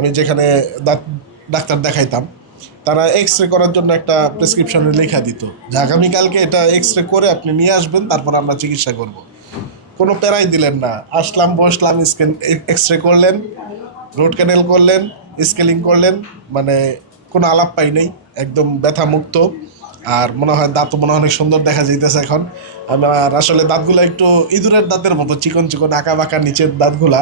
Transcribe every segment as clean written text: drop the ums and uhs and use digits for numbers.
আমি যেখানে দাঁত ডাক্তার দেখাইতাম, তারা এক্স রে করার জন্য একটা প্রেসক্রিপশনে লেখা দিত যে আগামীকালকে এটা এক্স রে করে আপনি নিয়ে আসবেন, তারপর আমরা চিকিৎসা করব। কোনো প্যারাই দিলেন না, আসলাম বসলাম, এক্স রে করলেন, রোড ক্যানেল করলেন, স্কেলিং করলেন, মানে কোনো আলাপ পাই নেই, একদম ব্যথা মুক্ত। আর মনে হয় দাঁতও মনে হয় অনেক সুন্দর দেখা যাইতেছে এখন। আমার আসলে দাঁতগুলো একটু ইঁদুরের দাঁতের মতো চিকন চিকন আঁকা বাঁকা নিচের দাঁতগুলা,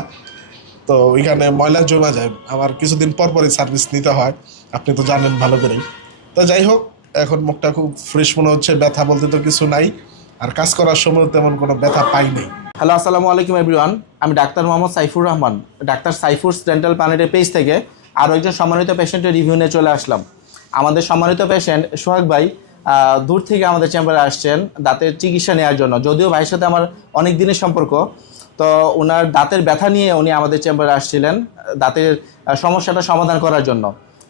তো ওইখানে ময়লা জমা যায়, আমার কিছুদিন পর পরই সার্ভিস নিতে হয়, আপনি তো জানেন ভালো করেই। তো যাই হোক, এখন মুখটা খুব ফ্রেশ মনে হচ্ছে, ব্যথা বলতে তো কিছু নাই, আর কাজ করার সময় তেমন কোনো ব্যথা পাই নাই। হ্যালো, আসসালামু আলাইকুম এভরিওয়ান। আমি doctor Mohammad Saifur Rahman, doctor সাইফুরস dental প্ল্যানেটের page থেকে আরও একজন সম্মানিত পেশেন্টের রিভিউ নিয়ে চলে আসলাম। আমাদের সম্মানিত পেশেন্ট সোহাগ ভাই দূর থেকে আমাদের চেম্বারে আসছেন দাঁতের চিকিৎসা নেওয়ার জন্য। যদিও ভাইয়ের সাথে আমার অনেক দিনের সম্পর্ক, তো ওনার দাঁতের ব্যথা নিয়ে উনি আমাদের চেম্বারে আসছিলেন দাঁতের সমস্যাটা সমাধান করার জন্য।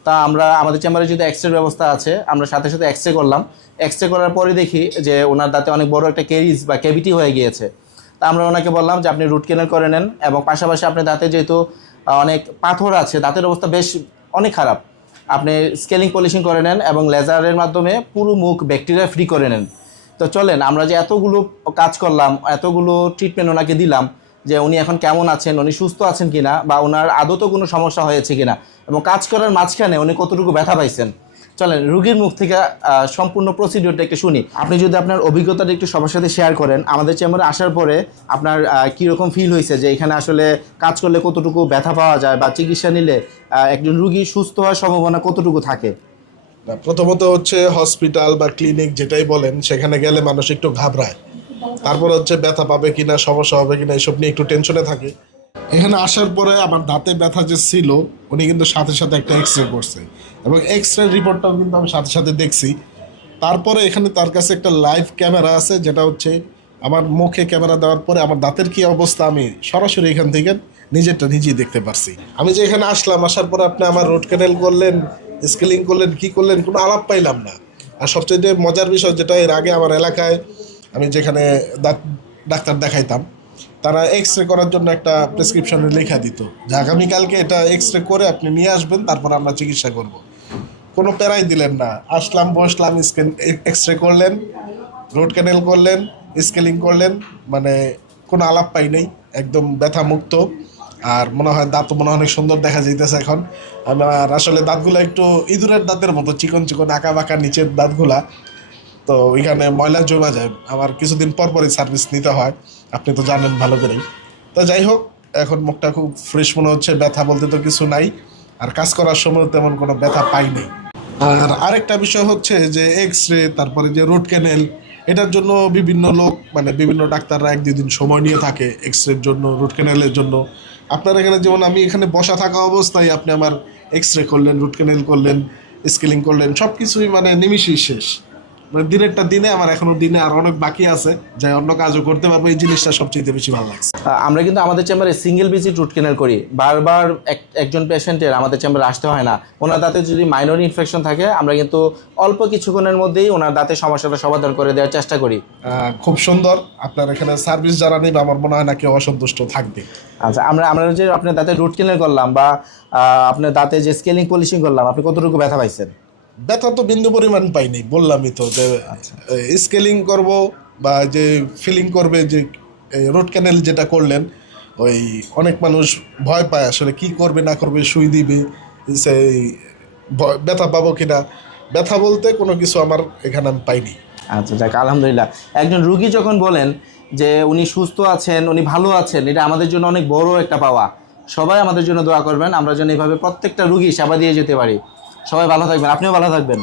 তা আমরা আমাদের চেম্বারে যদি এক্সরের ব্যবস্থা আছে, আমরা সাথে সাথে এক্সরে করলাম। এক্সরে করার পরে দেখি যে ওনার দাঁতে অনেক বড় একটা কেরিজ বা ক্যাভিটি হয়ে গিয়েছে। তা আমরা ওনাকে বললাম যে আপনি রুট ক্যানেল করে নেন, এবং পাশাপাশি আপনার দাঁতে যেহেতু অনেক পাথর আছে, দাঁতের অবস্থা বেশ অনেক খারাপ, আপনি স্কেলিং পলিশিং করে নেন এবং লেজারের মাধ্যমে পুরো মুখ ব্যাকটেরিয়া ফ্রি করে নেন। তো চলেন, আমরা যে এতগুলো কাজ করলাম, এতগুলো ট্রিটমেন্ট ওনাকে দিলাম, যে উনি এখন কেমন আছেন, উনি সুস্থ আছেন কিনা, বা ওনার আদতও কোনো সমস্যা হয়েছে কিনা, এবং কাজ করার মাঝখানে উনি কতটুকু ব্যথা পাইছেন। চলেন রুগীর মুখ থেকে সম্পূর্ণ প্রসিডিওরটা একটু শুনি। আপনি যদি আপনার অভিজ্ঞতাটা একটু সবার সাথে শেয়ার করেন, আমাদের চেম্বারে আসার পরে আপনার কীরকম ফিল হয়েছে, যে এখানে আসলে কাজ করলে কতটুকু ব্যথা পাওয়া যায়, বা চিকিৎসা নিলে একজন রুগী সুস্থ হওয়ার সম্ভাবনা কতটুকু থাকে। প্রথমত হচ্ছে হসপিটাল বা ক্লিনিক যেটাই বলেন, সেখানে গেলে মানুষ একটু ঘাবড়ায়, তারপর হচ্ছে ব্যথা পাবে কিনা, সমস্যা হবে কিনা, এইসব নিয়ে একটু টেনশনে থাকে। এখানে আসার পরে আমার দাঁতে ব্যথা যে ছিল, উনি কিন্তু সাথে সাথে একটা এক্স রে করছে, এবং এক্স রে রিপোর্টটাও কিন্তু আমি সাথে সাথে দেখছি। তারপরে এখানে তার কাছে একটা লাইভ ক্যামেরা আছে, যেটা হচ্ছে আমার মুখে ক্যামেরা দেওয়ার পরে আমার দাঁতের কি অবস্থা আমি সরাসরি এখান থেকে নিজেরটা নিজেই দেখতে পারছি। আমি যে এখানে আসলাম, আসার পরে আপনি আমার রোড ক্যানেল করলেন, স্কেলিং করলেন, কি করলেন, কোনো আলাপ পাইলাম না। আর সবচেয়ে মজার বিষয় যেটা, এর আগে আমার এলাকায় আমি যেখানে দাঁত ডাক্তার দেখাইতাম, তারা এক্স রে করার জন্য একটা প্রেসক্রিপশনে লেখা দিত যে আগামীকালকে এটা এক্স রে করে আপনি নিয়ে আসবেন, তারপর আমরা চিকিৎসা করব। কোনো প্যারাই দিলেন না, আসলাম বসলাম, এক্স রে করলেন, রোড ক্যানেল করলেন, স্কেলিং করলেন, মানে কোনো আলাপ পাই নেই, একদম ব্যথা মুক্ত। আর মনে হয় দাঁতও মনে হয় অনেক সুন্দর দেখা যাইতেছে এখন। আমার আসলে দাঁতগুলো একটু ইঁদুরের দাঁতের মতো চিকন চিকন আঁকা বাঁকা নিচের দাঁতগুলা, তো ওইখানে ময়লা জমা যায়, আমার কিছুদিন পর পরই সার্ভিস নিতে হয়, আপনি তো জানেন ভালো করেই। তো যাই হোক, এখন মুখটা খুব ফ্রেশ মনে হচ্ছে, ব্যথা বলতে তো কিছু নাই, আর কাজ করার সময় তেমন কোনো ব্যথা পাই নেই। আর আরেকটা বিষয় হচ্ছে যে এক্স রে, তারপরে যে রুট ক্যানেল, এটার জন্য বিভিন্ন লোক, মানে বিভিন্ন ডাক্তাররা 1-2 দিন সময় নিয়ে থাকে এক্স রের জন্য, রুট ক্যানেলের জন্য। আপনার এখানে যেমন আমি এখানে বসা থাকা অবস্থায় আপনি আমার এক্স রে করলেন, রুট ক্যানেল করলেন, স্কেলিং করলেন, সব কিছুই মানে নিমিষেই শেষ। মানে দিনেরটা দিনে, আমার এখনো দিনে আর অনেক বাকি আছে, যাই অন্য কাজও করতে পারবো, এই জিনিসটা সবচেয়ে বেশি ভালো লাগছে। আমরা কিন্তু আমাদের চেম্বারে সিঙ্গেল ভিজিট রুট ক্যানেল করি, বারবার একজন পেশেন্টের আমাদের চেম্বারে আসতে হয় না। ওনার দাঁতে যদি মাইনর ইনফেকশন থাকে, আমরা কিন্তু অল্প কিছুক্ষণের মধ্যেই ওনার দাঁতের সমস্যাটা সমাধান করে দেওয়ার চেষ্টা করি। খুব সুন্দর, আপনার এখানে সার্ভিস যারা নেবে আমার মনে হয় না কেউ অসন্তুষ্ট থাকবে। আচ্ছা, আমরা যে আপনার দাঁতে রুট ক্যানেল করলাম, বা আপনার দাঁতে যে স্কেলিং পলিশিং করলাম, আপনি কতটুকু ব্যথা পাইছেন? ব্যথা তো বিন্দু পরিমাণ পাইনি, বললামই তো যে স্কেলিং করব বা যে ফিলিং করবে, যে রোড ক্যানেল যেটা করলেন, ওই অনেক মানুষ ভয় পায় আসলে কি করবে না করবে, সুই দিবে, সেই ব্যথা পাবো কিনা। ব্যথা বলতে কোনো কিছু আমার এখানে আমি পাইনি। আচ্ছা, যাক আলহামদুলিল্লাহ। একজন রুগী যখন বলেন যে উনি সুস্থ আছেন, উনি ভালো আছেন, এটা আমাদের জন্য অনেক বড় একটা পাওয়া। সবাই আমাদের জন্য দোয়া করবেন, আমরা যেন এইভাবে প্রত্যেকটা রুগী সেবা দিয়ে যেতে পারি। সবাই ভালো থাকবেন, আপনিও ভালো থাকবেন।